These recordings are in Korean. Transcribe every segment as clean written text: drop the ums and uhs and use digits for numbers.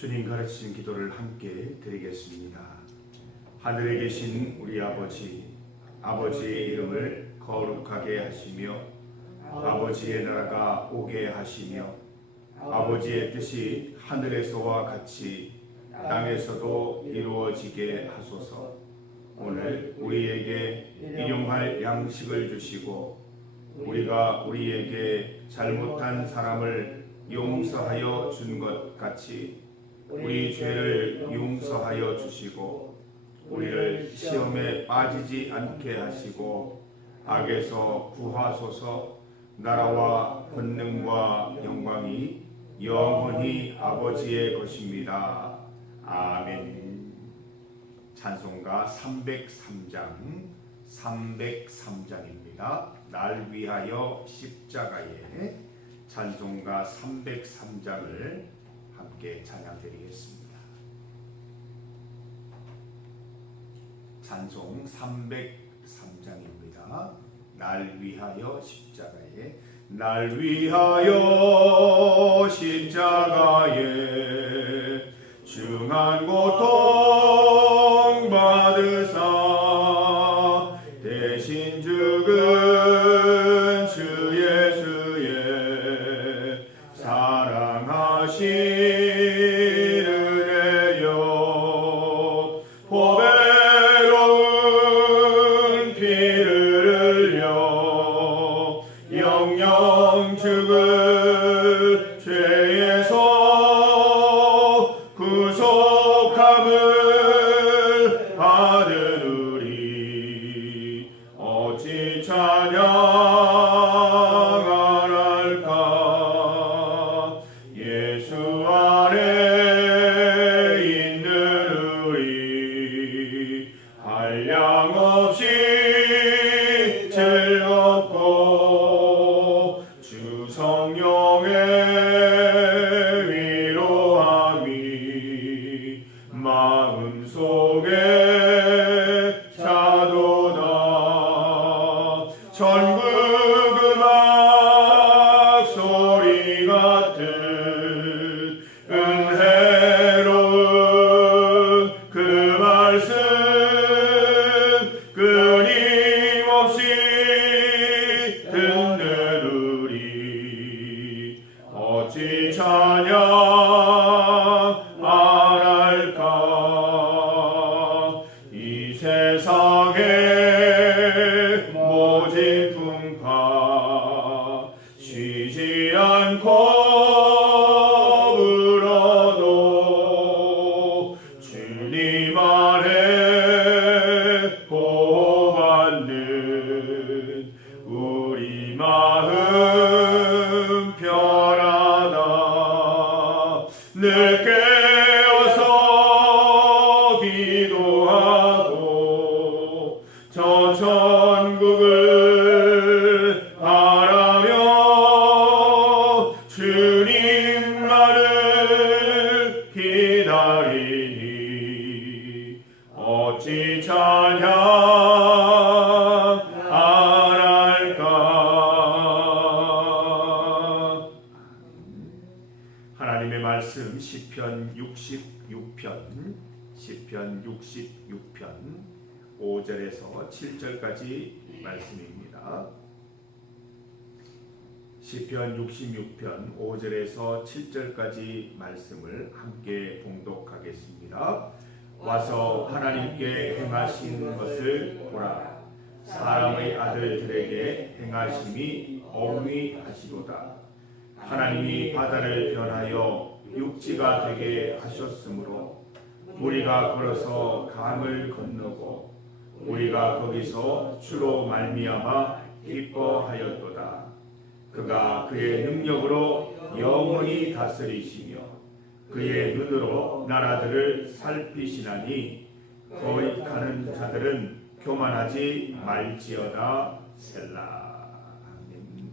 주님 가르치신 기도를 함께 드리겠습니다. 하늘에 계신 우리 아버지, 아버지의 이름을 거룩하게 하시며 아버지의 나라가 오게 하시며 아버지의 뜻이 하늘에서와 같이 땅에서도 이루어지게 하소서. 오늘 우리에게 일용할 양식을 주시고 우리가 우리에게 잘못한 사람을 용서하여 준 것 같이 우리 죄를 용서하여 주시고 우리를 시험에 빠지지 않게 하시고 악에서 구하소서. 나라와 권능과 영광이 영원히 아버지의 것입니다. 아멘. 찬송가 303장입니다. 날 위하여 십자가에 찬송가 303장을 함께 찬양드리겠습니다. 찬송 303장입니다. 날 위하여 십자가에 날 위하여 십자가에 중한 고통 받으사 대신 죽은 주 예수의 사랑하시느레요. 보배로운 피를 흘려 영영 죽을 죄에서 구속함을 받은 우리 어찌 찬양할까. 예수 안에 있는 우리 한량없이 즐겁고 주 성령의 위로함이 마음속에 차도다. 전국 음악 소리 같은 은혜로운 그 말씀 끊임없이 듣는 우리 어찌 찬양 할까. 이 세상의 모진 풍파 쉬지 않고 울어도 주님 안에 보호받는 우리 마음 편하다. 늘 깨어서 기도하고 저 천국을 바라며 주님만을 기다리니 어찌 찬양 할까. 하나님의 말씀 시편 66편 5절에서 7절까지 말씀입니다. 시편 66편 5절에서 7절까지 말씀을 함께 봉독하겠습니다. 와서 하나님께 행하신 것을 보라. 사람의 아들들에게 행하심이 어휘하시도다. 하나님이 바다를 변하여 육지가 되게 하셨으므로 우리가 걸어서 강을 건너고 우리가 거기서 주로 말미암아 기뻐하였도다. 그가 그의 능력으로 영원히 다스리시며 그의 눈으로 나라들을 살피시나니 거역하는 자들은 교만하지 말지어다. 셀라. 아멘.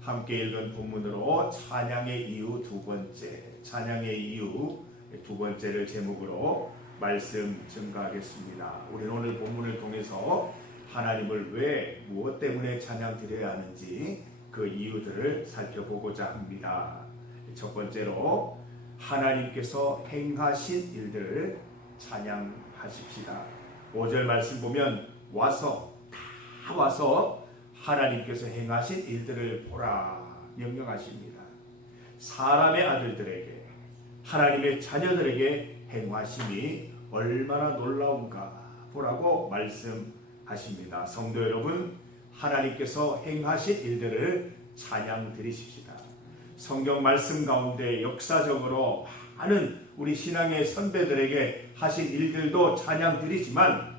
함께 읽은 본문으로 찬양의 이유 두 번째를 제목으로 말씀 증가하겠습니다. 우리는 오늘 본문을 통해서 하나님을 왜 무엇 때문에 찬양드려야 하는지 그 이유들을 살펴보고자 합니다. 첫 번째로 하나님께서 행하신 일들을 찬양하십시다. 5절 말씀 보면 와서 하나님께서 행하신 일들을 보라 명령하십니다. 사람의 아들들에게, 하나님의 자녀들에게 행하심이 얼마나 놀라운가 보라고 말씀하십니다. 성도 여러분, 하나님께서 행하신 일들을 찬양 드리십시다. 성경 말씀 가운데 역사적으로 많은 우리 신앙의 선배들에게 하신 일들도 찬양 드리지만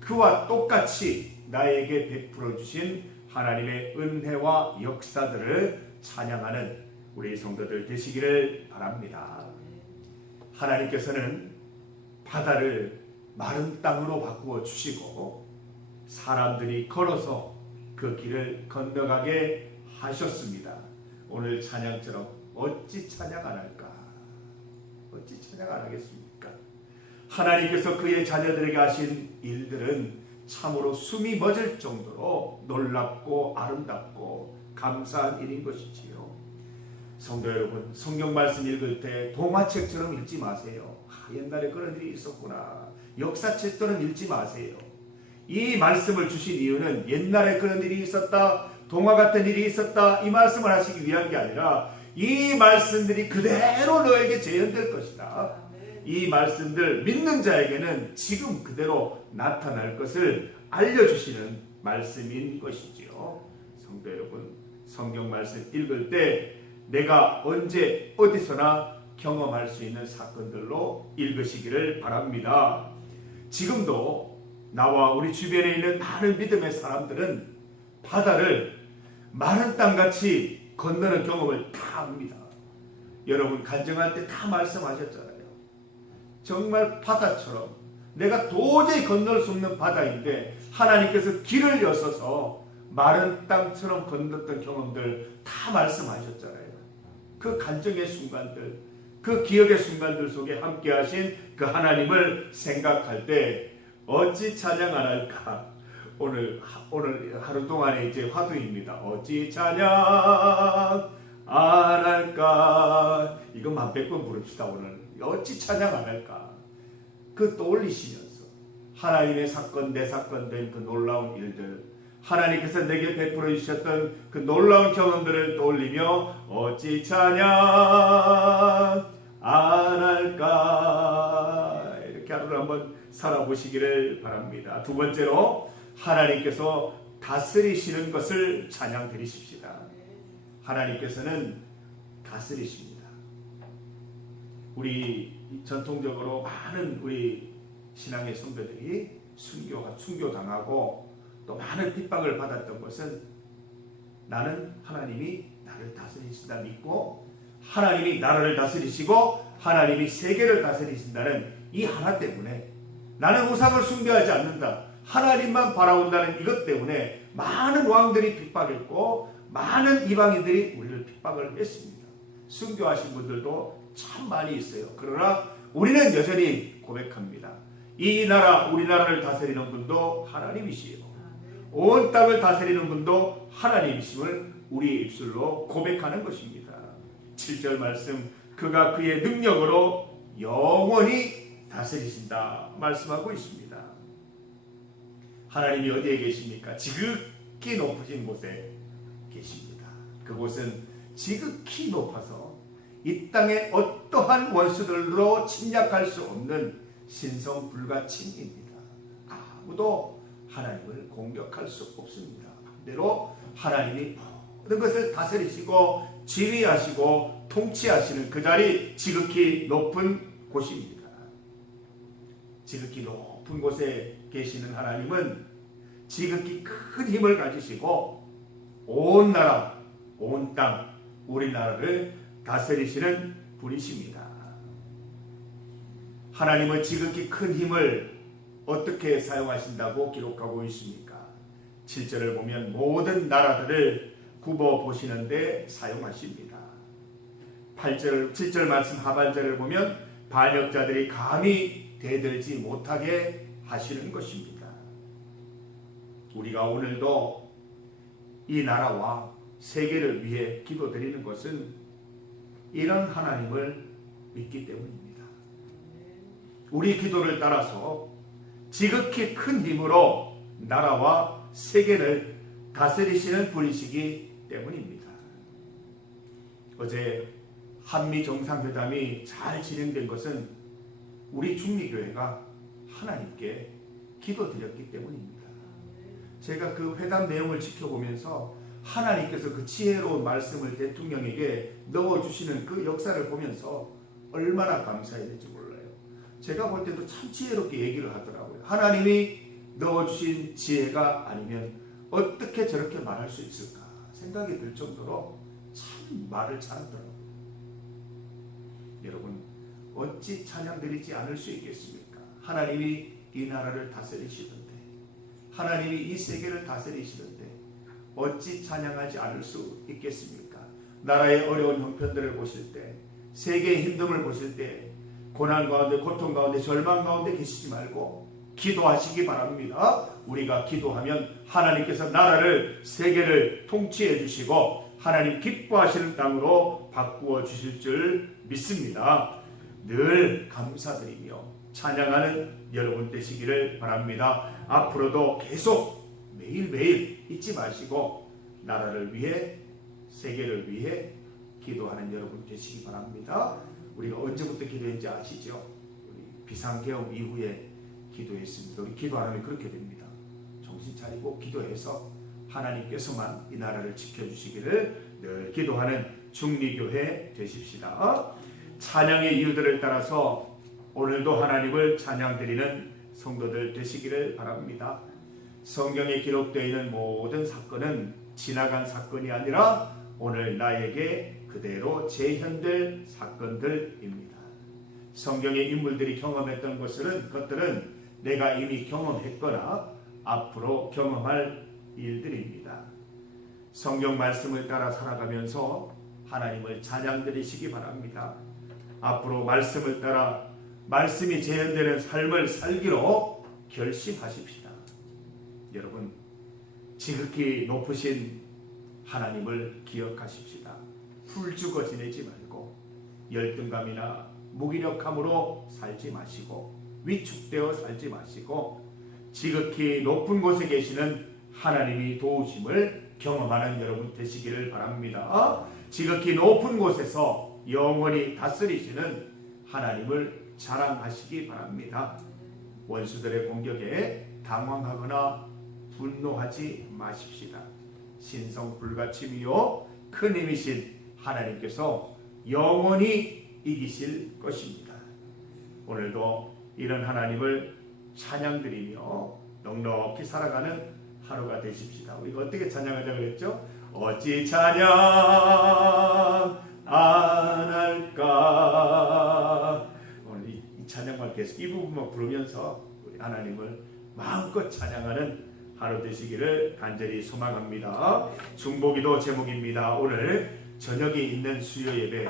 그와 똑같이 나에게 베풀어 주신 하나님의 은혜와 역사들을 찬양하는 우리 성도들 되시기를 바랍니다. 하나님께서는 바다를 마른 땅으로 바꾸어 주시고 사람들이 걸어서 그 길을 건너가게 하셨습니다. 오늘 찬양처럼 어찌 찬양 안 할까? 어찌 찬양 안 하겠습니까? 하나님께서 그의 자녀들에게 하신 일들은 참으로 숨이 멎을 정도로 놀랍고 아름답고 감사한 일인 것이지요. 성도 여러분, 성경 말씀 읽을 때 동화책처럼 읽지 마세요. 옛날에 그런 일이 있었구나. 역사책처럼 읽지 마세요. 이 말씀을 주신 이유는 옛날에 그런 일이 있었다, 동화 같은 일이 있었다, 이 말씀을 하시기 위한 게 아니라 이 말씀들이 그대로 너에게 재현될 것이다. 이 말씀들 믿는 자에게는 지금 그대로 나타날 것을 알려주시는 말씀인 것이지요. 성도 여러분, 성경 말씀 읽을 때 내가 언제 어디서나 경험할 수 있는 사건들로 읽으시기를 바랍니다. 지금도 나와 우리 주변에 있는 많은 믿음의 사람들은 바다를 마른 땅같이 건너는 경험을 다 합니다. 여러분 간증할 때 다 말씀하셨잖아요. 정말 바다처럼 내가 도저히 건널 수 없는 바다인데 하나님께서 길을 여셔서 마른 땅처럼 건넜던 경험들 다 말씀하셨잖아요. 그 간증의 순간들, 그 기억의 순간들 속에 함께 하신 그 하나님을 생각할 때 어찌 찬양 안 할까? 오늘 하루 동안에 이제 화두입니다. 어찌 찬양 안 할까? 이거 1100번 부릅시다. 오늘 어찌 찬양 안 할까? 그 떠올리시면서 하나님의 사건 내 사건 된 그 놀라운 일들, 하나님께서 내게 베풀어 주셨던 그 놀라운 경험들을 떠올리며 어찌 찬양 안 할까? 이렇게 하루를 한번 살아보시기를 바랍니다. 두 번째로 하나님께서 다스리시는 것을 찬양 드리십시다. 하나님께서는 다스리십니다. 우리 전통적으로 많은 우리 신앙의 선배들이 순교당하고 또 많은 핍박을 받았던 것은 나는 하나님이 나를 다스리신다 믿고 하나님이 나라를 다스리시고 하나님이 세계를 다스리신다는 이 하나 때문에 나는 우상을 숭배하지 않는다, 하나님만 바라본다는 이것 때문에 많은 왕들이 핍박했고 많은 이방인들이 우리를 핍박을 했습니다. 순교하신 분들도 참 많이 있어요. 그러나 우리는 여전히 고백합니다. 이 나라 우리나라를 다스리는 분도 하나님이시요 온 땅을 다스리는 분도 하나님이심을 우리의 입술로 고백하는 것입니다. 7절 말씀, 그가 그의 능력으로 영원히 다스리신다 말씀하고 있습니다. 하나님이 어디에 계십니까? 지극히 높으신 곳에 계십니다. 그곳은 지극히 높아서 이 땅의 어떠한 원수들로 침략할 수 없는 신성불가침입니다. 아무도 하나님을 공격할 수 없습니다. 반대로 하나님이 모든 것을 다스리시고 지휘하시고 통치하시는 그 자리, 지극히 높은 곳입니다. 지극히 높은 곳에 계시는 하나님은 지극히 큰 힘을 가지시고 온 나라, 온 땅, 우리나라를 다스리시는 분이십니다. 하나님은 지극히 큰 힘을 어떻게 사용하신다고 기록하고 있습니까? 7절을 보면 모든 나라들을 굽어 보시는데 사용하십니다. 7절 말씀 하반절을 보면 반역자들이 감히 대들지 못하게 하시는 것입니다. 우리가 오늘도 이 나라와 세계를 위해 기도드리는 것은 이런 하나님을 믿기 때문입니다. 우리 기도를 따라서 지극히 큰 힘으로 나라와 세계를 다스리시는 분이시기 때문입니다. 어제 한미 정상회담이 잘 진행된 것은 우리 중리교회가 하나님께 기도드렸기 때문입니다. 제가 그 회담 내용을 지켜보면서 하나님께서 그 지혜로운 말씀을 대통령에게 넣어주시는 그 역사를 보면서 얼마나 감사했는지 몰라요. 제가 볼 때도 참 지혜롭게 얘기를 하더라고요. 하나님이 넣어주신 지혜가 아니면 어떻게 저렇게 말할 수 있을까 생각이 들 정도로 참 말을 잘하더라고요. 여러분, 어찌 찬양드리지 않을 수 있겠습니까? 하나님이 이 나라를 다스리시던데, 하나님이 이 세계를 다스리시던데 어찌 찬양하지 않을 수 있겠습니까? 나라의 어려운 형편들을 보실 때, 세계의 힘듦을 보실 때, 고난 가운데, 고통 가운데, 절망 가운데 계시지 말고 기도하시기 바랍니다. 우리가 기도하면 하나님께서 나라를, 세계를 통치해 주시고 하나님 기뻐하시는 땅으로 바꾸어 주실 줄 믿습니다. 늘 감사드리며 찬양하는 여러분 되시기를 바랍니다. 앞으로도 계속 매일매일 잊지 마시고 나라를 위해, 세계를 위해 기도하는 여러분 되시기 바랍니다. 우리가 언제부터 기도했는지 아시죠? 우리 비상계엄 이후에 기도했습니다. 우리 기도하면 그렇게 됩니다. 정신 차리고 기도해서 하나님께서만 이 나라를 지켜주시기를 늘 기도하는 중리교회 되십시다. 찬양의 이유들을 따라서 오늘도 하나님을 찬양드리는 성도들 되시기를 바랍니다. 성경에 기록되어 있는 모든 사건은 지나간 사건이 아니라 오늘 나에게 그대로 재현될 사건들입니다. 성경의 인물들이 경험했던 것들은 내가 이미 경험했거나 앞으로 경험할 일들입니다. 성경 말씀을 따라 살아가면서 하나님을 찬양드리시기 바랍니다. 앞으로 말씀을 따라 말씀이 재현되는 삶을 살기로 결심하십시다. 여러분, 지극히 높으신 하나님을 기억하십시다. 풀죽어 지내지 말고 열등감이나 무기력함으로 살지 마시고 위축되어 살지 마시고 지극히 높은 곳에 계시는 하나님이 도우심을 경험하는 여러분 되시기를 바랍니다. 지극히 높은 곳에서 영원히 다스리시는 하나님을 자랑하시기 바랍니다. 원수들의 공격에 당황하거나 분노하지 마십시다. 신성불가침이요 큰 힘이신 하나님께서 영원히 이기실 것입니다. 오늘도 이런 하나님을 찬양드리며 넉넉히 살아가는 하루가 되십시다. 우리가 어떻게 찬양하자 그랬죠? 어찌 찬양 안 할까. 오늘 이 찬양만 계속 이 부분만 부르면서 우리 하나님을 마음껏 찬양하는 하루 되시기를 간절히 소망합니다. 중보기도 제목입니다. 오늘 저녁에 있는 수요 예배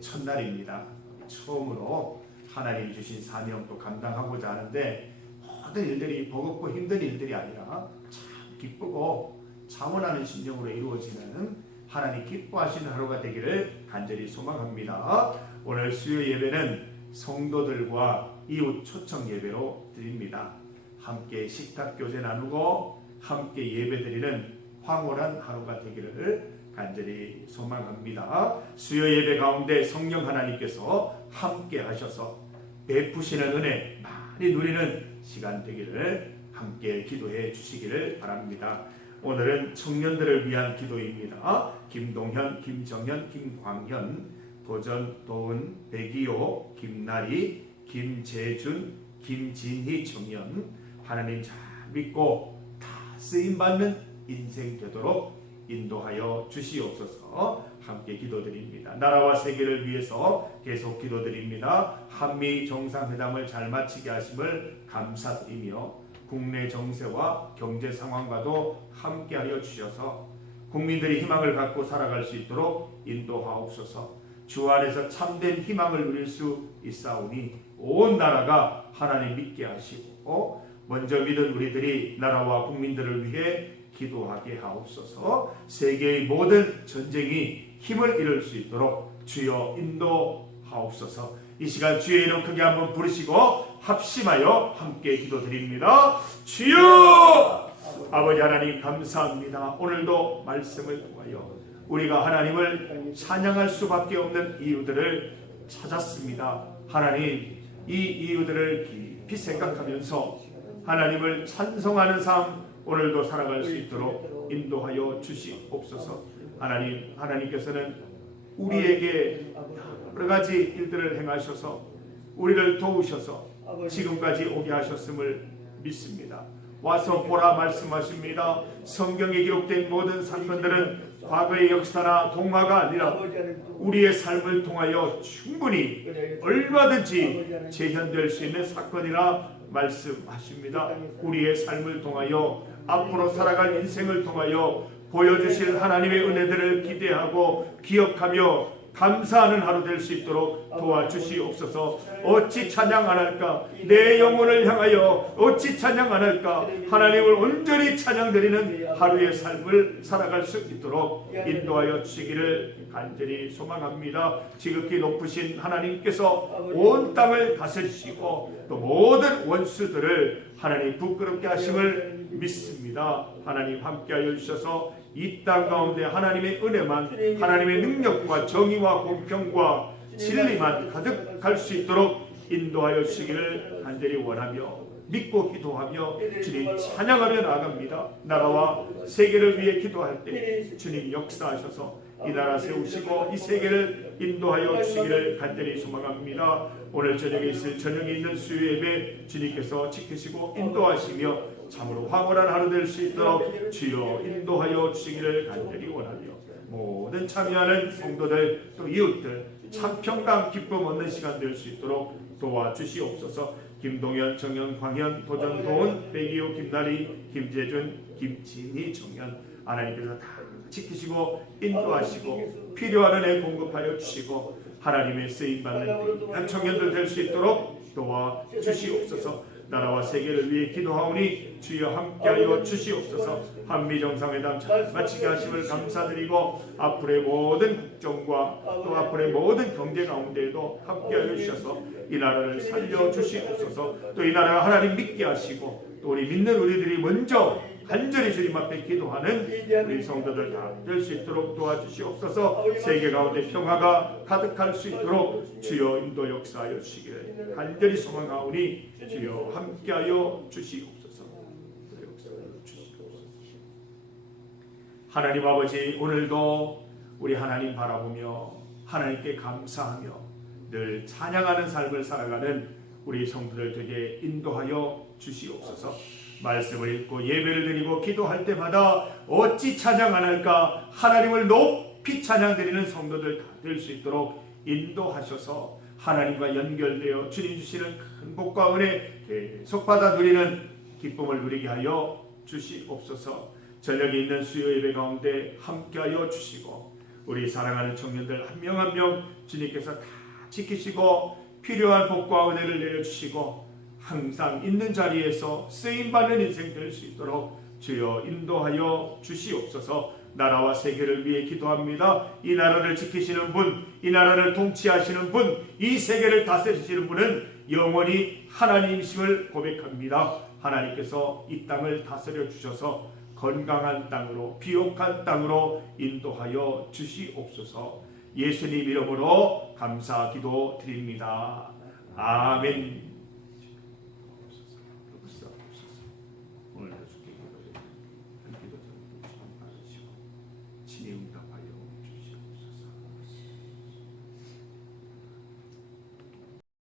첫날입니다. 처음으로 하나님이 주신 사명도 감당하고자 하는데 모든 일들이 버겁고 힘든 일들이 아니라 참 기쁘고 자원하는 심령으로 이루어지는 하나님 기뻐하시는 하루가 되기를 간절히 소망합니다. 오늘 수요 예배는 성도들과 이웃 초청 예배로 드립니다. 함께 식탁 교제 나누고 함께 예배드리는 황홀한 하루가 되기를 간절히 소망합니다. 수요 예배 가운데 성령 하나님께서 함께 하셔서 베푸시는 은혜 많이 누리는 시간 되기를 함께 기도해 주시기를 바랍니다. 오늘은 청년들을 위한 기도입니다. 김동현, 김정현, 김광현, 도전, 도은, 백이호, 김나리, 김재준, 김진희 청년, 하나님 잘 믿고 다 쓰임받는 인생 되도록 인도하여 주시옵소서. 함께 기도드립니다. 나라와 세계를 위해서 계속 기도드립니다. 한미 정상회담을 잘 마치게 하심을 감사드리며 국내 정세와 경제 상황과도 함께하여 주셔서 국민들이 희망을 갖고 살아갈 수 있도록 인도하옵소서. 주 안에서 참된 희망을 누릴 수 있사오니 온 나라가 하나님 믿게 하시고 먼저 믿은 우리들이 나라와 국민들을 위해 기도하게 하옵소서. 세계의 모든 전쟁이 힘을 잃을 수 있도록 주여 인도하옵소서. 이 시간 주의 이름 크게 한번 부르시고 합심하여 함께 기도드립니다. 주여! 아버지 하나님 감사합니다. 오늘도 말씀을 통하여 우리가 하나님을 찬양할 수밖에 없는 이유들을 찾았습니다. 하나님, 이 이유들을 깊이 생각하면서 하나님을 찬송하는 삶 오늘도 살아갈 수 있도록 인도하여 주시옵소서. 하나님께서는 우리에게 여러 가지 일들을 행하셔서 우리를 도우셔서 지금까지 오게 하셨음을 믿습니다. 와서 보라 말씀하십니다. 성경에 기록된 모든 사건들은 과거의 역사나 동화가 아니라 우리의 삶을 통하여 충분히 얼마든지 재현될 수 있는 사건이라 말씀하십니다. 우리의 삶을 통하여 앞으로 살아갈 인생을 통하여 보여주실 하나님의 은혜들을 기대하고 기억하며 감사하는 하루 될 수 있도록 도와주시옵소서. 어찌 찬양 안 할까? 내 영혼을 향하여 어찌 찬양 안 할까? 하나님을 온전히 찬양드리는 하루의 삶을 살아갈 수 있도록 인도하여 주시기를 간절히 소망합니다. 지극히 높으신 하나님께서 온 땅을 다스리시고 또 모든 원수들을 하나님 부끄럽게 하심을 믿습니다. 하나님 함께하여 주셔서 이 땅 가운데 하나님의 은혜만, 하나님의 능력과 정의와 공평과 진리만 가득할 수 있도록 인도하여 주시기를 간절히 원하며 믿고 기도하며 주님 찬양하며 나아갑니다. 나라와 세계를 위해 기도할 때 주님 역사하셔서 이 나라 세우시고 이 세계를 인도하여 주시기를 간절히 소망합니다. 오늘 저녁에 있는 수요 예배 주님께서 지키시고 인도하시며 참으로 황홀한 하루 될 수 있도록 주여 인도하여 주시기를 간절히 원하며 모든 참여하는 성도들 또 이웃들 참 평강 기쁨 얻는 시간 될 수 있도록 도와주시옵소서. 김동현, 정현, 광현, 도전, 도은, 백이호, 김나리, 김재준, 김진희, 정현 하나님께서 다 지키시고 인도하시고 필요한 은혜 공급하여 주시고 하나님의 쓰임받는 귀한 청년들 될 수 있도록 도와주시옵소서. 나라와 세계를 위해 기도하오니 주여 함께하여 주시옵소서. 한미정상회담 잘 마치게 하심을 감사드리고 앞으로의 모든 국정과 또 앞으로의 모든 경제 가운데에도 함께하여 주셔서 이 나라를 살려주시옵소서. 또 이 나라가 하나님 믿게 하시고 또 우리 믿는 우리들이 먼저 간절히 주님 앞에 기도하는 우리 성도들 다 될 수 있도록 도와주시옵소서. 세계 가운데 평화가 가득할 수 있도록 주여 인도 역사하여 주시기를 간절히 소망하오니 주여 함께하여 주시옵소서. 하나님 아버지, 오늘도 우리 하나님 바라보며 하나님께 감사하며 늘 찬양하는 삶을 살아가는 우리 성도들 되게 인도하여 주시옵소서. 말씀을 읽고 예배를 드리고 기도할 때마다 어찌 찬양 안 할까? 하나님을 높이 찬양드리는 성도들 다 될 수 있도록 인도하셔서 하나님과 연결되어 주님 주시는 큰 복과 은혜 계속 받아 누리는 기쁨을 누리게 하여 주시옵소서. 저녁에 있는 수요 예배 가운데 함께하여 주시고 우리 사랑하는 청년들 한 명 한 명 주님께서 다 지키시고 필요한 복과 은혜를 내려주시고 항상 있는 자리에서 쓰임받는 인생 될 수 있도록 주여 인도하여 주시옵소서. 나라와 세계를 위해 기도합니다. 이 나라를 지키시는 분, 이 나라를 통치하시는 분, 이 세계를 다스리시는 분은 영원히 하나님이심을 고백합니다. 하나님께서 이 땅을 다스려 주셔서 건강한 땅으로, 비옥한 땅으로 인도하여 주시옵소서. 예수님 이름으로 감사 기도 드립니다. 아멘.